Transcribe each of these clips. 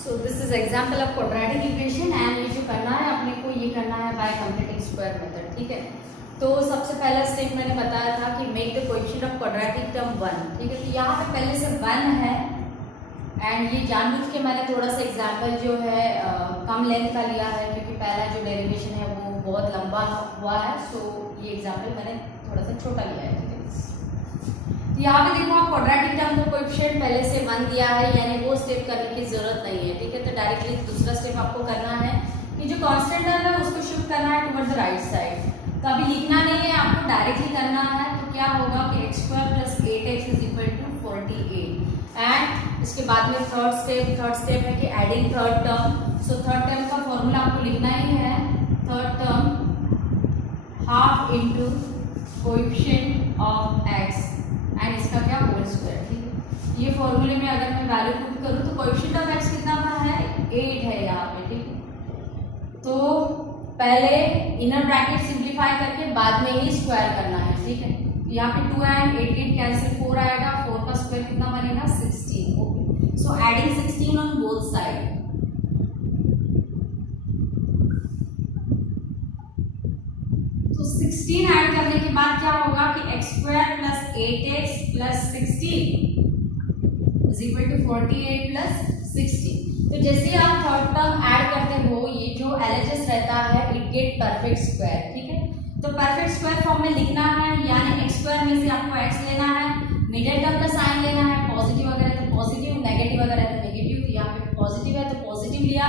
So this is example of quadratic equation and ये जो करना है अपने को, ये करना है बाय कंप्लीटिंग स्क्वायर मेथड। ठीक है, तो सबसे पहला स्टेप मैंने बताया था कि make the coefficient of quadratic term 1। ठीक है, तो यहाँ पे पहले से 1 है एंड ये जानबूझ के मैंने थोड़ा सा एग्जाम्पल जो है कम लेंथ का लिया है, क्योंकि पहला जो डेरिवेशन है वो बहुत लंबा हुआ है। सो ये एग्जाम्पल मैंने थोड़ा सा छोटा लिया है। ठीक है, तो यहाँ पे देखो आप क्वाड्रेटिक टर्म का कोएफिशिएंट पहले से 1 दिया है, यानी वो स्टेप करने की जरूरत नहीं है। ठीक है, तो डायरेक्टली दूसरा स्टेप आपको करना है कि जो कांस्टेंट टर्म है उसको शिफ्ट करना है टुवर्ड्स द राइट साइड। तो अभी लिखना नहीं है, आपको डायरेक्टली करना है। तो क्या होगा कि x² + 8x = 48 एंड इसके बाद में थर्ड स्टेप है कि adding third term. So third term का फॉर्मूला आपको लिखना ही है, third term half into coefficient of x and इसका क्या होल स्क्वायर। ठीक है, ये फॉर्मूले में अगर मैं वैल्यू पुट करूं तो कोएफिशिएंट ऑफ x कितना है, 8 है यहाँ पे। ठीक है, तो पहले इनर ब्रैकेट सिंप्लीफाई करके बाद में ही स्क्वायर करना है। ठीक है, यहाँ पे 2 एंड 8 कैंसिल, 4 आएगा, 4 का स्क्वायर कितना बनेगा, 16। Okay, so adding 16 on both side. तो 16 ऐड करने के बाद क्या होगा कि x² + 8x + 16 = 48 + 16। तो जैसे आप थर्ड टर्म ऐड करते हो, ये जो LHS रहता है इट गेट परफेक्ट स्क्वायर। ठीक है, तो परफेक्ट स्क्वायर फॉर्म में लिखना है, यानी x² में से आपको x लेना है, मिडिल टर्म का साइन लेना है, पॉजिटिव अगर है तो पॉजिटिव, नेगेटिव अगर है तो नेगेटिव। तो यहाँ पे पॉजिटिव है तो पॉजिटिव लिया।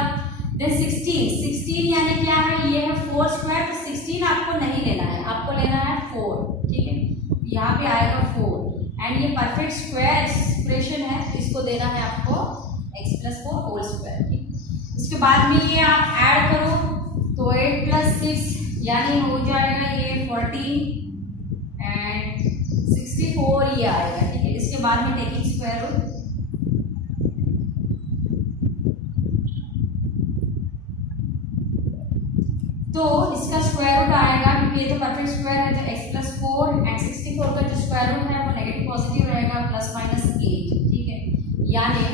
देन 16 यानी क्या है, ये है 4²। तो 16 आपको नहीं लेना है, आपको लेना है 4। ठीक है, यहाँ पे आएगा 4 एंड ये परफेक्ट स्क्वायर एक्सप्रेशन है, तो इसको देना है आपको x + 4 होल स्क्वायर। ठीक, इसके बाद में ये आप ऐड करो तो 8 + 6 यानी हो जाएगा ये 14 एंड 64 ये आएगा। ठीक है, इसके बाद में टेकिंग स्क्वायर रूट, तो इसका स्क्वायर रूट आएगा, क्योंकि ये तो परफेक्ट स्क्वायर है, तो x + 4 एंड 64 का जो स्क्वायर रूट है वो नेगेटिव पॉजिटिव रहेगा, ±8। ठीक है, यानी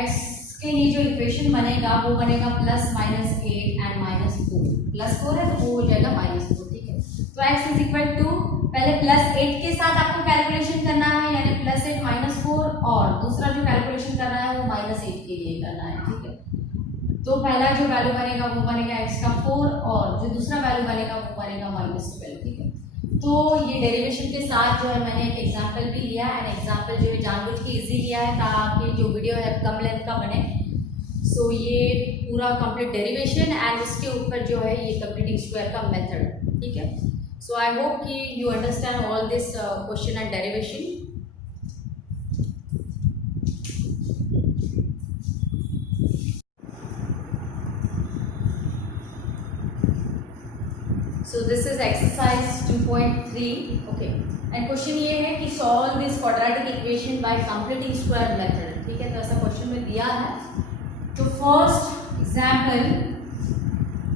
x के लिए जो इक्वेशन बनेगा वो बनेगा +−8 एंड -4। +4 है तो वो हो जाएगा -4। ठीक है, तो x = पहले +8 के साथ आपको कैलकुलेशन करना है, यानी +8 -4, और दूसरा जो कैलकुलेशन करना है वो -8 के लिए करना है। ठीक है, तो पहला जो वैल्यू बनेगा वो बनेगा x का 4 और जो दूसरा वैल्यू बनेगा वो बनेगा -12। ठीक है, तो ये डेरिवेशन के साथ जो है मैंने एक एग्जांपल भी लिया है, एग्जांपल जो है जानबूझ के इजी लिया है ताकि जो वीडियो है कम लेंथ का बने। सो ये पूरा कंप्लीट डेरिवेशन एंड उसके ऊपर जो है ये कंप्लीटिंग स्क्वायर का मेथड। ठीक है, so I hope कि you understand all this question and derivation. So this is exercise 2.3. okay, and question ये है कि solve this quadratic equation by completing square method। ठीक है, तो ऐसा क्वेश्चन में दिया है। तो first example,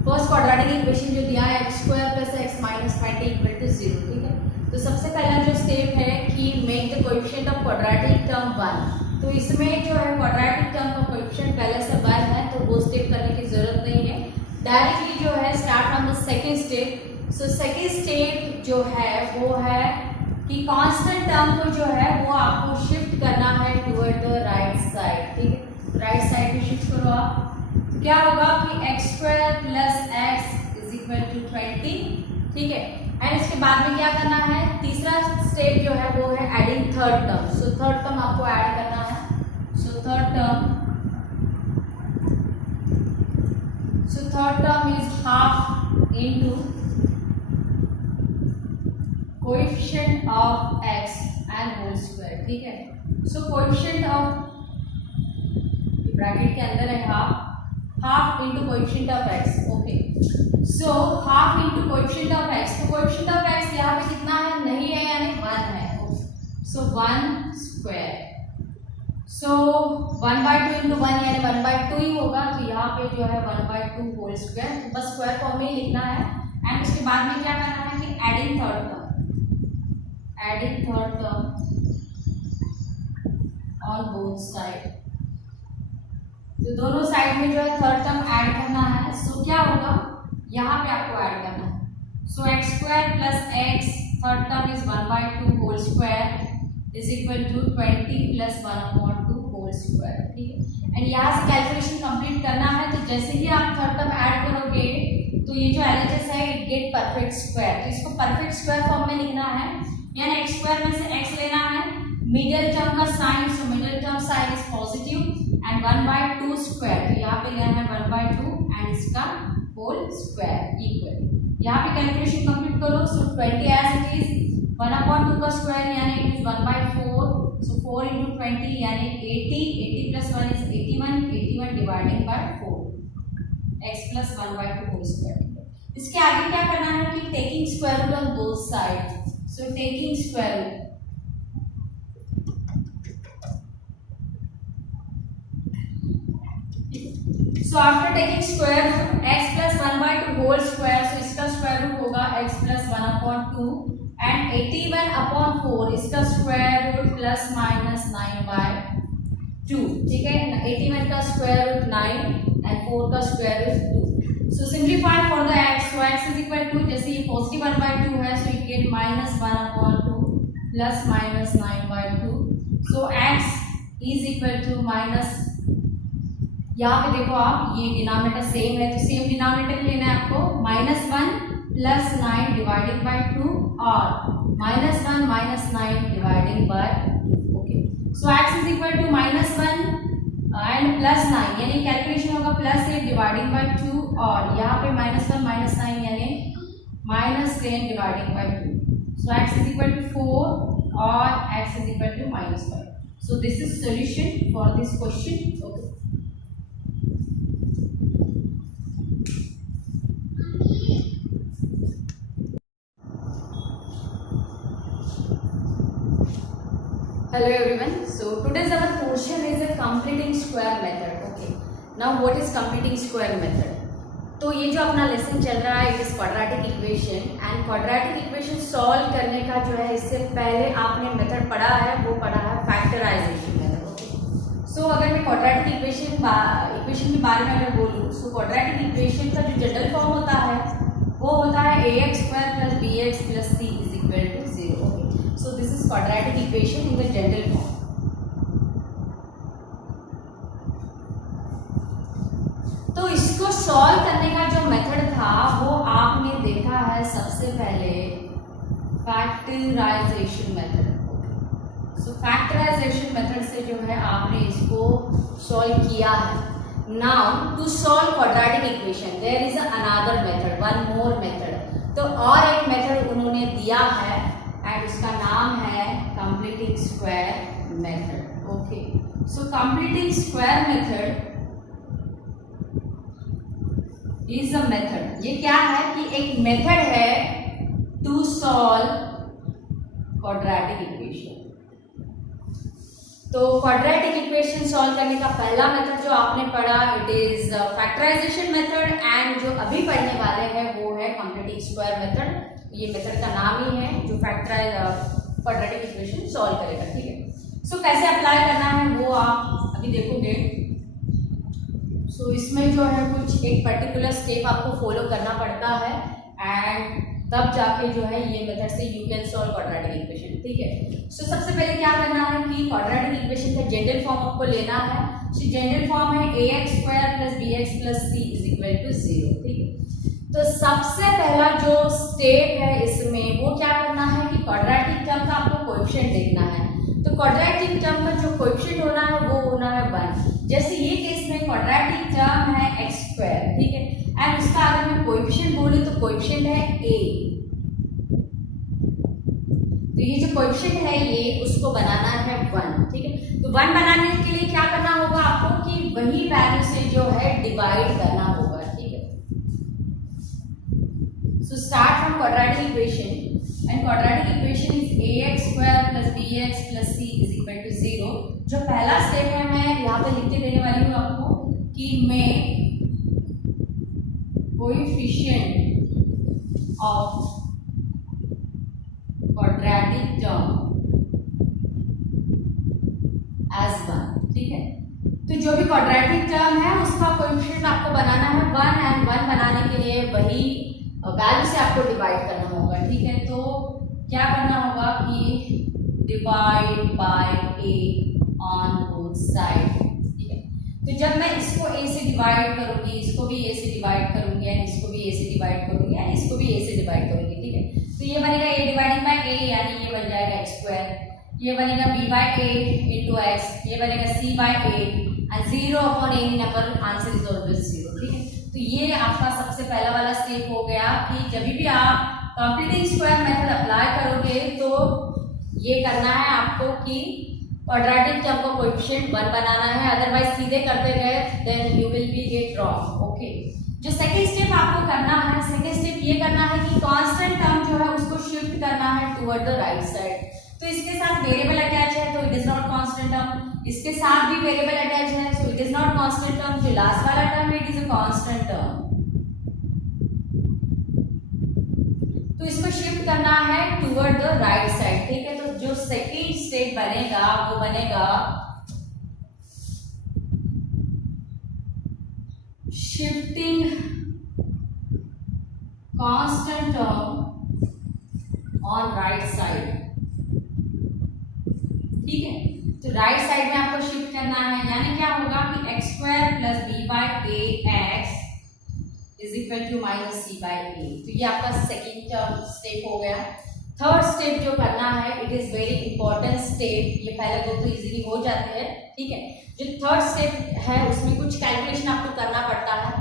first quadratic equation जो दिया है x² + x - 20 = 0। ठीक है, तो सबसे पहला जो स्टेप है कि make the coefficient of quadratic term 1। तो इसमें जो है क्वाड्रेटिक टर्म का कोएफिशिएंट पहले से 1 है, तो वो स्टेप करने की जरूरत नहीं है, डायरेक्टली जो है start from the second step. So second step जो है वो है कि कांस्टेंट टर्म को जो है वो आपको शिफ्ट करना है टुवर्ड द राइट साइड। ठीक है, राइट साइड में शिफ्ट करो आप, क्या होगा कि x² + x = 20। ठीक है, एंड इसके बाद में क्या करना है, तीसरा स्टेप जो है वो है adding third term. So third term आपको ऐड करना है। So third term is half into coefficient of x and whole square. ठीक है, सो कोएफिशिएंट ऑफ ब्रैकेट के अंदर है half into coefficient of x। Okay, so half into coefficient of x, तो coefficient of x यहाँ पे कितना है, नहीं है, यानी 1 है। सो 1², सो 1/2 इनटू 1 यानी 1/2 ही होगा, तो यहाँ पे जो है 1/2 होल स्क्वायर, बस स्क्वायर फॉर्म में ही लिखना है एंड उसके बाद में क्या करना है कि adding third term on both side. तो दोनों साइड में जो है थर्ड टर्म ऐड करना है। सो क्या होगा, यहाँ पे आपको ऐड करना है। So x square plus x third term is 1/2 whole square is equal to 20 plus 1/2 whole square. ठीक है, एंड यहाँ से कैलकुलेशन कंप्लीट करना है। तो जैसे ही आप थर्ड टर्म ऐड करोगे तो ये जो एलएचएस है इट गेट परफेक्ट स्क्वायर। तो इसको परफेक्ट स्क्वायर फॉर्म में लिखना है, यानी एक्स स्क्वायर में से एक्स लेना है, मिडिल टर्म का sign, so middle term sign is positive and 1/2 square. तो यहाँ पे लेना है 1/2 एंड इसका होल स्क्वायर इक्वल। यहाँ पे कैलकुलेशन कंप्लीट करो। सो 20 एज इट इज 1/2 का स्क्वायर यानी इट इज 1/4। सो 4 into 20 यानी 80 plus 1 is 81 dividing by 4 x plus 1/2 whole square. इसके आगे क्या करना है कि taking square root on both side. So taking square root, so after taking square root x plus 1/2 whole square, so इसका square root होगा x plus 1/2 and 81/4 इसका square root plus minus 9/2। ठीक है, 81 का स्क्वायर रूट 9 एंड 4 का square root 2। So simplify for the x, so x is equal to, जैसे ये positive 1/2 है so it get minus 1/2 plus minus 9/2। So x is equal to minus, यहाँ पे देखो आप ये डिनोमिनेटर सेम है तो सेम डिनोमिनेटर लेना है आपको, -1 प्लस 9 डिवाइडिंग बाय 2 और -1 minus 9 dividing by 2। Okay, so x is equal to -1 and plus 9 यानी कैलकुलेशन होगा +8 डिवाइडिंग बाय 2 और यहाँ पे -1 माइनस 9 यानी -10 dividing by 2। So x is equal to 4 और x is equal to -5। So this is solution for this question. Okay, hello everyone, so today's our portion is a completing square method. Okay, now what is completing square method? तो ये जो अपना lesson चल रहा है it is quadratic equation and quadratic equation solve करने का जो है इससे पहले आपने मेथड पढ़ा है, वो पढ़ा है फैक्टराइजेशन मेथड। ओके, सो अगर मैं क्वाड्रेटिक इक्वेशन के बारे में अगर बोलूँ, सो क्वाड्रेटिक इक्वेशन का जो जनरल फॉर्म होता है वो होता है ax square plus bx plus c is equal to 0। So this is quadratic equation in the general form. तो इसको सॉल्व करने का जो मेथड था वो आपने देखा है सबसे पहले फैक्टराइजेशन मेथड। सो फैक्टराइजेशन मेथड से जो है आपने इसको सॉल्व किया है। Now to solve quadratic equation there is another method, one more method. तो और एक मेथड उन्होंने दिया है एंड उसका नाम है completing square method. Okay, so completing square method is a method. ये क्या है कि एक मेथड है टू सॉल्व क्वाड्रेटिक इक्वेशन। तो क्वाड्रेटिक इक्वेशन सॉल्व करने का पहला मेथड जो आपने पढ़ा it is factorization method and जो अभी पढ़ने वाले हैं वो है कंप्लीटिंग स्क्वायर मेथड। ये मेथड का नाम ही है जो क्वाड्रेटिक इक्वेशन सॉल्व करेगा। ठीक है, सो कैसे अप्लाई करना है वो आप अभी देखोगे। सो इसमें जो है कुछ एक पर्टिकुलर स्टेप आपको फॉलो करना पड़ता है एंड तब जाके जो है ये मेथड से you can solve quadratic equation. ठीक है, सो सबसे पहले क्या करना है कि क्वाड्रेटिक इक्वेशन का जनरल फॉर्म आपको लेना है। सो जनरल फॉर्म है ax square plus bx plus c is equal to 0। ठीक है, तो सबसे पहला जो स्टेप है इसमें वो क्या करना है कि क्वाड्रेटिक टर्म का आपको कोएफिशिएंट देखना है। तो क्वाड्रेटिक टर्म का जो कोएफिशिएंट होना है वो होना है 1। जैसे ये केस में क्वाड्रेटिक टर्म है x स्क्वायर। ठीक है, एंड उसका अगर मैं कोएफिशिएंट बोलूं तो कोएफिशिएंट है a। तो ये जो कोएफिशिएंट है ये उसको बनाना है 1। ठीक है, तो 1 बनाने के लिए क्या करना होगा आपको कि वही वैल्यू से जो है डिवाइड करना होगा। So start from quadratic equation and quadratic equation is ax square plus bx plus c is equal to 0। जो पहला स्टेप है मैं यहाँ पे लिख के देने वाली हूँ आपको कि मैं कोएफिशिएंट भी क्वाड्रेटिक टर्म है उसका कोएफिशिएंट आपको बनाना है 1 एंड 1 बनाने के लिए वही वैल्यू से आपको डिवाइड करना होगा, ठीक है। तो क्या करना होगा कि divide by a on both side, ठीक है। तो जब मैं इसको a से डिवाइड करूंगी, इसको भी a से डिवाइड करूंगी एंड इसको भी a से डिवाइड करूंगी एंड इसको भी a से डिवाइड करूंगी, ठीक है। तो ये बनेगा a डिवाइडिंग बाय a, यानी ये बन जाएगा x स्क्वायर, ये बनेगा b by a into x, ये बनेगा c by a and 0 upon any number, answer is always 0, ठीक है। तो ये आपका सबसे पहला वाला स्टेप हो गया कि जब भी आप कंप्लीटिंग स्क्वायर मेथड अप्लाई करोगे तो ये करना है आपको कि क्वाड्रेटिक टर्म का कोएफिशिएंट 1 बनाना है, अदरवाइज सीधे करते गए then you will be get wrong, okay. जो सेकंड स्टेप आपको करना है, सेकंड स्टेप ये करना है कि कांस्टेंट टर्म जो है उसको शिफ्ट करना है टुवर्ड द राइट साइड। तो इसके साथ वेरिएबल अटैच है तो it is not constant term, इसके साथ भी वेरिएबल अटैच है so it is not constant term. जो लास्ट वाला टर्म है it is a constant term, तो इसको शिफ्ट करना है टुवर्ड द राइट साइड, ठीक है। तो जो सेकंड स्टेप बनेगा वो बनेगा shifting constant term on right side, ठीक है। तो राइट साइड में आपको शिफ्ट करना है, यानी क्या होगा कि x square plus b by a x is equal to minus c by a। तो ये आपका सेकंड टर्म स्टेप हो गया। थर्ड स्टेप जो करना है it is very important step, ये पहले दो तो इजीली हो जाते हैं, ठीक है। जो थर्ड स्टेप है उसमें कुछ कैलकुलेशन आपको करना पड़ता है।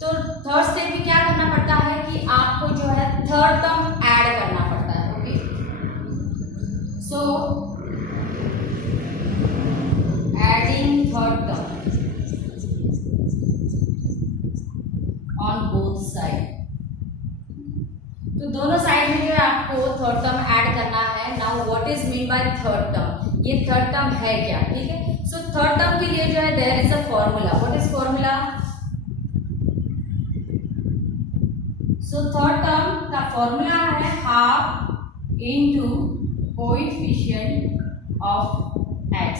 तो थर्ड स्टेप में क्या करना पड़ता है कि आपको जो है थर्ड टर्म ऐड करना पड़ता है, okay. So adding third term on both side, तो दोनों साइड में जो है आपको थर्ड टर्म ऐड करना है। Now what is mean by third term, ये थर्ड टर्म है क्या, ठीक है। सो थर्ड टर्म के लिए जो है there is a formula, what is formula. So third term का फॉर्मूला है half into coefficient of x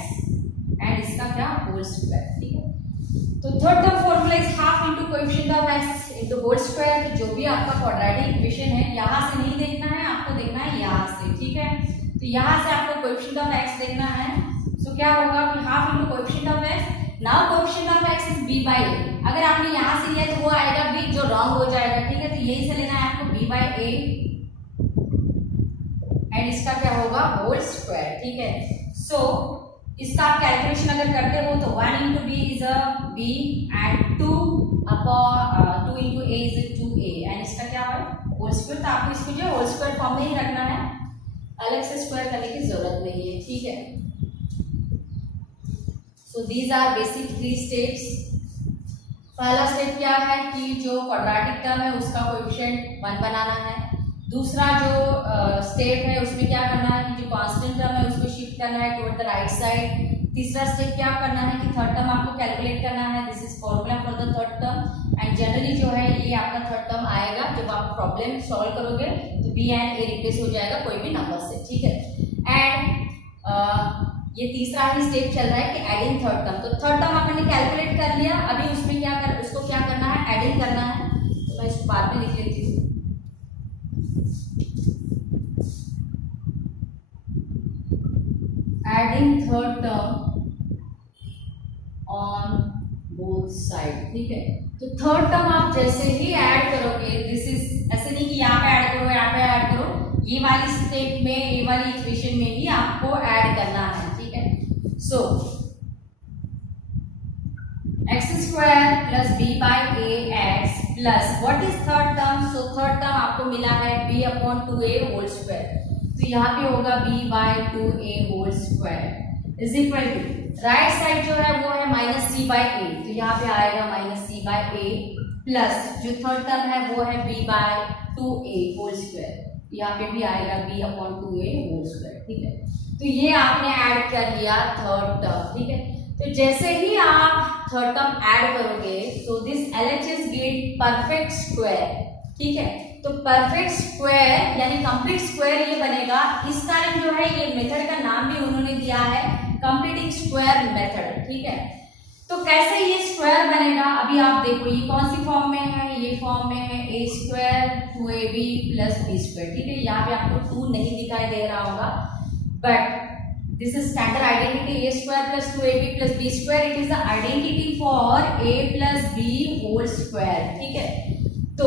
and इसका क्या होल स्क्वायर, ठीक है। तो third term formula is half into coefficient of x into whole square. तो जो भी आपका क्वाड्रेटिक इक्वेशन है यहाँ से नहीं देखना है, आपको देखना है यहाँ से, ठीक है। तो यहाँ से आपको कोएफिशिएंट ऑफ x देखना है। सो क्या होगा कि half into coefficient of x, now coefficient of x is b by a। अगर आपने यहाँ से लिया तो वो आएगा b, जो रॉन्ग हो जाएगा, ठीक है। तो यही से लेना है आपको b बाय a एंड इसका क्या होगा होल स्क्वायर, ठीक है। सो इसका आप कैलकुलेशन अगर करते हो तो 1 into b is a b and 2 upon 2 into a is 2a and इसका क्या है होल स्क्वायर। तो आपको इसको जो होल स्क्वायर फॉर्म में ही रखना है, अलग से स्क्वायर करने की जरूरत नहीं है, ठीक है। So these are basic 3 steps. पहला स्टेप क्या है कि जो क्वाड्रेटिक टर्म है उसका कोएफिशिएंट 1 बनाना है। दूसरा जो स्टेप है उसमें क्या करना है कि जो कांस्टेंट टर्म है उसको शिफ्ट करना है टुवर्ड द राइट साइड। तीसरा स्टेप क्या करना है कि थर्ड टर्म आपको कैलकुलेट करना है, this is formula for the third term and generally जो है ये आपका थर्ड टर्म आएगा जब आप प्रॉब्लम सॉल्व करोगे तो बी एंड ए रिप्लेस हो जाएगा कोई भी नंबर से, ठीक है। एंड ये तीसरा ही स्टेप चल रहा है कि एडिंग थर्ड टर्म। तो थर्ड टर्म आपने कैलकुलेट कर लिया, अभी उसमें उसको क्या करना है एडिंग करना है। तो मैं इसको बाद में लिख लेती हूँ। Adding third term on both side, ठीक है। तो थर्ड टर्म आप जैसे ही ऐड करोगे, दिस इज ऐसे नहीं कि यहाँ पे ऐड करो यहाँ पे ऐड करो, ये वाली स्टेप में ये वाली इक्वेशन में ही आपको ऐड करना है, ठीक है। So x square plus b by a x plus what is third term. So third term आपको मिला है b upon 2a whole square. तो यहाँ पे होगा b by 2a whole square is equal to right side जो है वो है माइनस c बाय a। तो यहाँ पे आएगा minus c by a plus जो थर्ड टर्म है वो है b by 2a whole square, यहाँ पे भी आएगा b upon 2a whole square, ठीक है। तो ये आपने ऐड कर लिया थर्ड टर्म, ठीक है। तो जैसे ही आप थर्ड टर्म ऐड करोगे तो this LHS gate perfect square, ठीक है। तो परफेक्ट स्क्वायर यानी कंप्लीट स्क्वायर ये बनेगा। इस कारण जो है ये मेथड का नाम भी उन्होंने दिया है कंप्लीटिंग स्क्वायर मेथड, ठीक है। तो कैसे ये स्क्वायर बनेगा, अभी आप देखो ये कौन सी फॉर्म में है, ये फॉर्म में है a square 2ab plus b square, ठीक है। यहाँ पे आपको 2 नहीं दिखाई दे रहा होगा, but this is standard identity a square plus 2ab plus b square, it is the identity for a plus b whole square, ठीक है। तो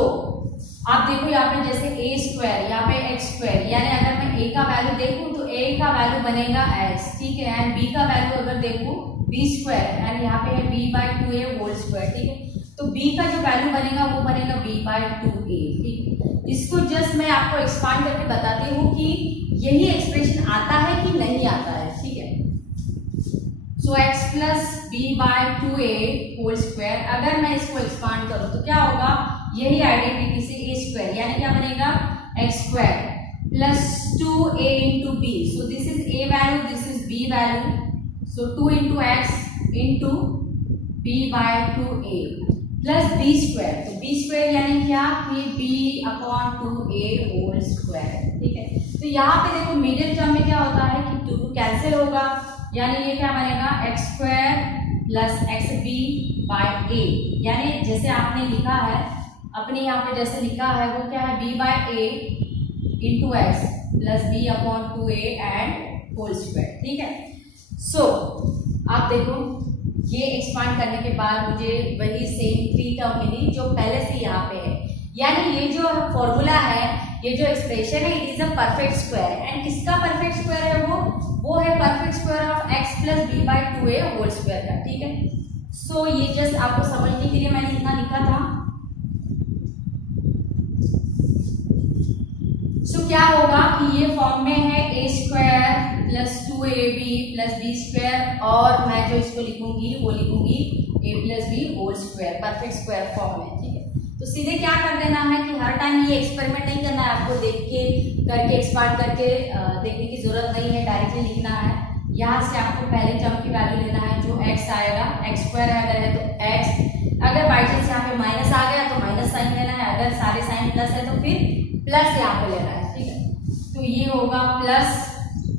आप देखो यहाँ पे जैसे a स्क्वायर, यहाँ पे x स्क्वायर, यानी अगर मैं a का वैल्यू देखूं तो a का वैल्यू बनेगा x, ठीक है, एंड b का वैल्यू अगर देखूं b स्क्वायर, एंड यहाँ पे है b/2a होल स्क्वायर, ठीक है। तो b का जो वैल्यू बनेगा वो बनेगा b/2a, ठीक है। इसको जस्ट मैं आपको एक्सपांड करके बताती हूँ कि यही एक्सप्रेशन आता है कि नहीं आता है, ठीक है। So x plus b/2a whole square, अगर मैं इसको एक्सपांड करूँ तो क्या होगा, यही आइडेंटिटी से a स्क्वायर, यानी क्या बनेगा x square plus 2a into b, so this is a value, this is b value, so 2 into x into b/2a plus b square, तो b स्क्वायर यानी क्या कि b/2a होल स्क्वायर, ठीक है। तो यहाँ पे देखो मिडिल टर्म में क्या होता है कि 2 कैंसिल होगा, यानी ये क्या बनेगा x स्क्वायर प्लस xb/a, यानी जैसे आपने लिखा है अपने यहाँ पे जैसे लिखा है वो क्या है b/a into x plus b/2a and whole square, ठीक है। सो आप देखो ये एक्सपांड करने के बाद मुझे वही सेम 3 टर्म मिली जो पहले से यहाँ पे है, यानी ये जो फॉर्मूला है, ये जो एक्सप्रेशन है, it is a perfect square, and किसका परफेक्ट स्क्वायर है, वो है perfect square of x plus b/2a whole square का, ठीक है। सो ये जस्ट आपको समझने के लिए मैंने इतना लिखा था। सो क्या होगा कि ये फॉर्म में है a square plus 2ab plus b square, और मैं जो इसको लिखूंगी वो लिखूंगी a plus b whole square, perfect square form में, ठीक है। तो सीधे क्या कर देना है कि हर टाइम ये एक्सपेरिमेंट नहीं करना है, आपको देख के करके एक्सपांड करके देखने की जरूरत नहीं है, डायरेक्टली लिखना है। यहाँ से आपको पहले टर्म की वैल्यू लेना है, जो x आएगा, x स्क्वायर अगर है तो x, अगर बाई चांस यहाँ पे माइनस आ गया तो माइनस साइन लेना है, अगर सारे साइन प्लस है तो फिर प्लस यहाँ पे लेना है, ठीक है। तो ये होगा प्लस,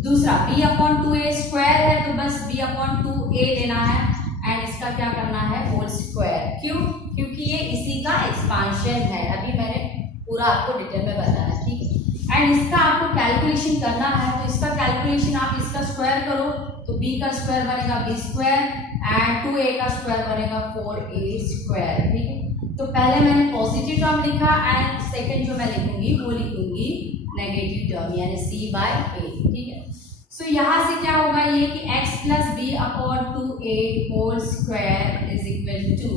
दूसरा b/2a स्क्वायर है तो बस b/2a लेना है, एंड इसका क्या करना है होल स्क्वायर, क्यों, क्योंकि ये इसी का एक्सपांशन है, अभी मैंने पूरा आपको डिटेल में बताया, ठीक है। एंड इसका आपको कैलकुलेशन करना है, तो इसका कैलकुलेशन आप इसका स्क्वायर करो तो b का स्क्वायर बनेगा b स्क्वायर एंड 2a का स्क्वायर बनेगा 4a स्क्वायर, ठीक है। तो पहले मैंने पॉजिटिव टर्म लिखा एंड सेकंड जो मैं लिखूंगी वो लिखूंगी नेगेटिव टर्म, यानी c/a, ठीक है। सो यहाँ से क्या होगा ये कि x plus b/2a whole square is equal to,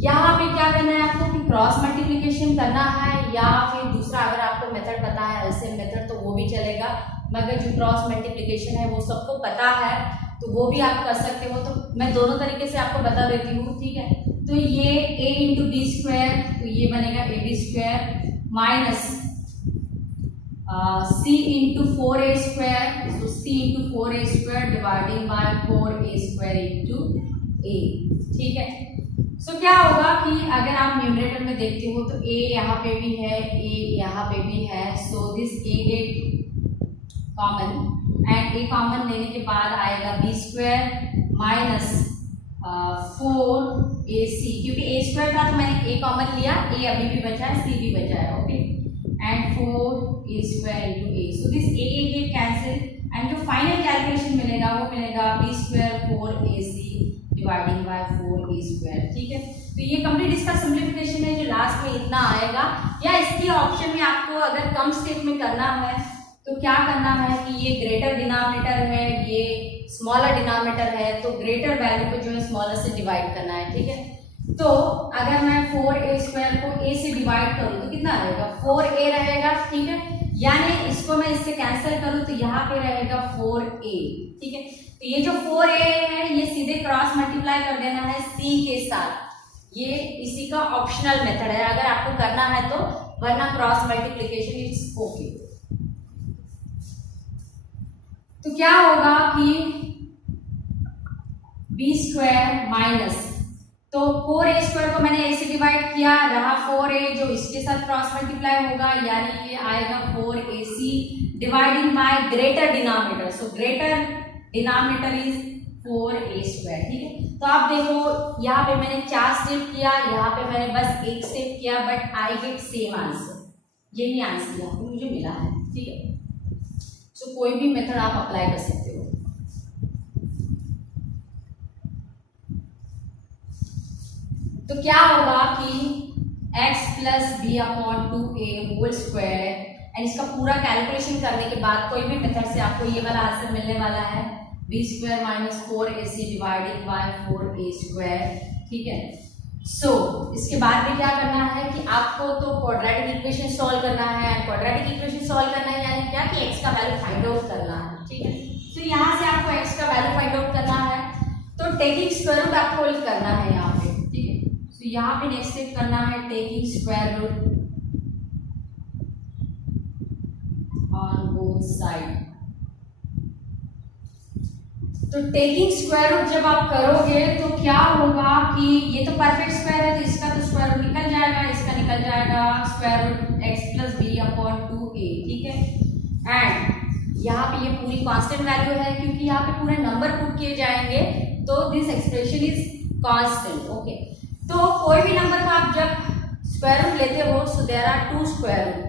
यहाँ पे क्या करना है आपको कि क्रॉस मल्टीप्लिकेशन करना है, या फिर दूसरा अगर आपको मेथड पता है एलसीएम मेथड तो वो भी चलेगा, मगर जो क्रॉस मल्टीप्लिकेशन है वो सबको पता है तो वो भी आप कर सकते हो, तो मैं दोनों तरीके से आपको बता देती हूँ, ठीक है। तो ये a इंटू बी स्क्वायर, तो ये बनेगा ab square minus c into 4a square, so c into 4a square dividing by 4a square into a, ठीक है। सो क्या होगा कि अगर आप न्यूमरेटर में देखते हो तो a यहाँ पे भी है, a यहाँ पे भी है, so this a get common, and a common लेने के बाद आएगा b स्क्वायर माइनस 4ac, क्योंकि a स्क्वायर था तो मैंने a कॉमन लिया, a अभी भी बचा है, c भी बचा है, okay, and 4a square into a, so this a get cancel, and जो फाइनल कैलकुलेशन मिलेगा वो मिलेगा b square 4ac dividing bye 4a square, ठीक है। तो ये कंप्लीट इसका सिंप्लीफिकेशन है जो लास्ट में इतना आएगा, या इसके ऑप्शन में आपको अगर कम स्टेप में करना है तो क्या करना है कि ये ग्रेटर डिनोमिनेटर है, ये स्मॉलर डिनोमिनेटर है, तो ग्रेटर वैल्यू को जो है स्मॉलर से डिवाइड करना है, ठीक है। तो अगर मैं 4a स्क्वायर को a से डिवाइड करूँ तो कितना रहेगा 4a रहेगा, ठीक है, यानी इसको मैं इससे कैंसिल करूँ तो यहाँ पे रहेगा 4a, ठीक है। तो ये जो 4a है ये सीधे क्रॉस मल्टीप्लाई कर देना है c के साथ, ये इसी का ऑप्शनल मेथड है अगर आपको करना है तो, वरना क्रॉस मल्टीप्लिकेशन इट्स ओके। तो क्या होगा कि b स्क्वायर माइनस, तो 4a स्क्वायर को मैंने a से डिवाइड किया, रहा 4a जो इसके साथ क्रॉस मल्टीप्लाई होगा, यानी ये आएगा 4ac dividing bye greater denominator, so greater denominator is 4a², ठीक है। तो आप देखो यहाँ पे मैंने 4 स्टेप किया, यहाँ पे मैंने बस 1 स्टेप किया, but I get same answer. यही आंसर यहाँ पे मुझे मिला है, ठीक है। सो कोई भी मेथड आप अप्लाई कर सकते हो। तो क्या होगा कि x + b/2a² एंड इसका पूरा कैलकुलेशन करने के बाद कोई भी मेथड से आपको ये वाला आंसर मिलने वाला है b² - 4ac divided by 4a², ठीक है। सो इसके बाद में क्या करना है कि आपको तो क्वाड्रेटिक इक्वेशन सॉल्व करना है। क्वाड्रेटिक इक्वेशन सॉल्व करना है यानी क्या कि x का वैल्यू फाइंड आउट करना है, ठीक है। तो यहाँ से आपको x का वैल्यू फाइंड आउट करना है, तो टेकिंग स्क्वायर रूट आपको करना है यहाँ पे, ठीक है। तो यहाँ पे नेक्स्ट स्टेप करना है taking square root on both side. तो टेकिंग स्क्वायर रूट जब आप करोगे तो क्या होगा कि ये तो परफेक्ट स्क्वायर है, तो इसका तो स्क्वायर रूट निकल जाएगा, इसका निकल जाएगा स्क्वायर रूट x + b/2a, ठीक है। एंड यहाँ पे ये पूरी कांस्टेंट वैल्यू है क्योंकि यहाँ पे पूरे नंबर पुट किए जाएंगे, तो this expression is constant, okay. तो कोई भी नंबर का आप जब स्क्वायर रूट लेते हो, so there are 2 square root,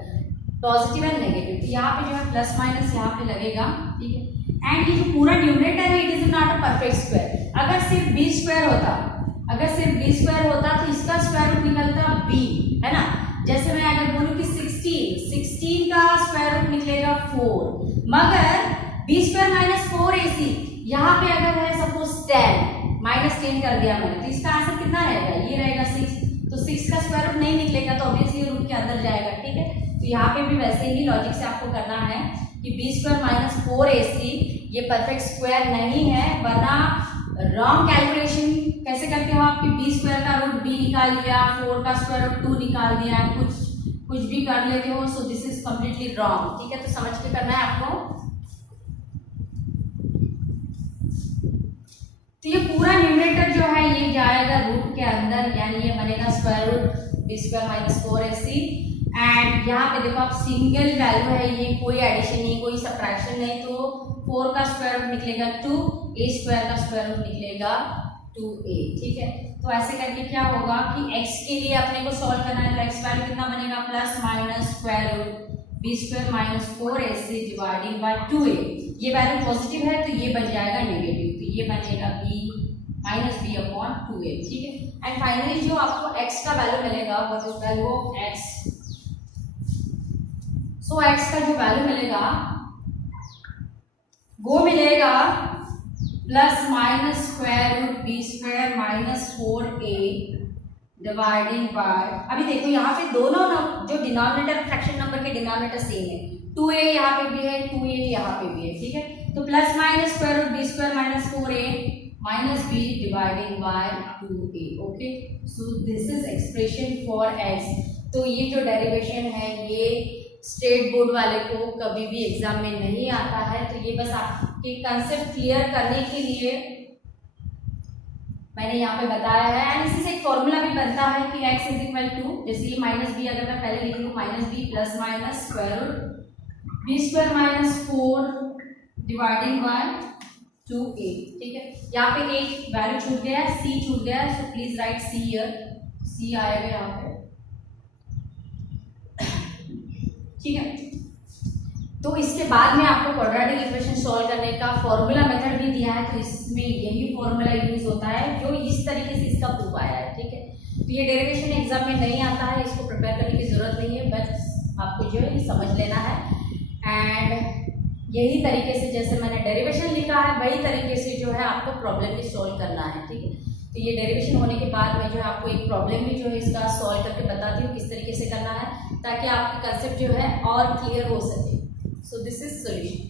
positive and negative. तो यहाँ पे जो है प्लस माइनस यहाँ पे लगेगा, ठीक है। एंड ये जो पूरा न्यूमरेटर है it is not a perfect square. अगर सिर्फ b² होता तो इसका स्क्वायर रूट निकलता b, है ना। जैसे मैं अगर बोलूं कि 16 का स्क्वायर रूट निकलेगा 4, मगर b² - 4ac यहाँ पे अगर है सपोज 10 -10 कर दिया मैंने, तो इसका आंसर कितना रहेगा, ये रहेगा 6। तो 6 का स्क्वायर रूट नहीं निकलेगा, तो ऑब्वियसली रूट के अंदर जाएगा, ठीक है। तो यहाँ पे भी वैसे ही लॉजिक से आपको करना है कि b² - 4ac ये परफेक्ट स्क्वायर नहीं है, वरना रॉन्ग कैलकुलेशन कैसे करते हो आप कि b² का रूट b निकाल लिया, 4 का स्क्वायर रूट 2 निकाल दिया, कुछ भी कर लेते हो। सो दिस इज कम्प्लीटली रॉन्ग, ठीक है। तो समझ के करना है आपको। तो ये पूरा न्यूमरेटर जो है ये जाएगा रूट के अंदर, यानी ये बनेगा square root b² - 4ac। And यहाँ पे देखो आप सिंगल वैल्यू है, ये कोई एडिशन नहीं, कोई सब्ट्रैक्शन नहीं, तो 4 का स्क्वायर रूट निकलेगा 2, a² का स्क्वायर रूट निकलेगा 2a, ठीक है। तो ऐसे करके क्या होगा कि x के लिए अपने को सॉल्व करना है, तो x वैल्यू कितना बनेगा plus minus square root b² - 4ac dividing by 2a। ये वैल्यू पॉजिटिव है तो ये बन जाएगा नेगेटिव, तो ये बनेगा b-b/2a, ठीक है। एंड फाइनली जो आपको x का वैल्यू मिलेगा what is value of x, so x का जो वैल्यू मिलेगा वो मिलेगा plus minus square root b² - 4a dividing by, अभी देखो यहाँ पे दोनों जो डिनोमिनेटर फ्रैक्शन नंबर के डिनोमिनेटर सेम है, 2a यहाँ पे भी है, 2a यहाँ पे भी है, ठीक है। तो plus minus square root b² - 4a minus b dividing by 2a, okay. So this is expression for x। तो ये जो डेरिवेशन है ये स्टेट बोर्ड वाले को कभी भी एग्जाम में नहीं आता है, तो ये बस आपके कंसेप्ट क्लियर करने के लिए मैंने यहाँ पे बताया है। एंड इसी से एक फॉर्मूला भी बनता है कि x इज इक्वल टू, जैसे ये -b अगर मैं पहले लिख लूँ -b plus minus square root b² - 4 dividing by 2a, ठीक है। यहाँ पे एक वैल्यू छूट गया है, c छूट गया है, so please right c here, c आएगा यहाँ पे, ठीक है। तो इसके बाद में आपको क्वाड्रेटिक इक्वेशन सॉल्व करने का फॉर्मूला मेथड भी दिया है, तो इसमें यही फॉर्मूला यूज होता है जो इस तरीके से इसका प्रूफ आया है, ठीक है। तो ये डेरिवेशन एग्जाम में नहीं आता है, इसको प्रिपेयर करने की जरूरत नहीं है, बस आपको जो है समझ लेना है। एंड यही तरीके से जैसे मैंने डेरिवेशन लिखा है वही तरीके से जो है आपको प्रॉब्लम भी सॉल्व करना है, ठीक है। तो ये डेरिवेशन होने के बाद मैं जो है आपको एक प्रॉब्लम भी जो है इसका सॉल्व करके बताती हूँ किस तरीके से करना है, ताकि आपकी कंसेप्ट जो है और क्लियर हो सके। सो दिस इज सॉल्यूशन।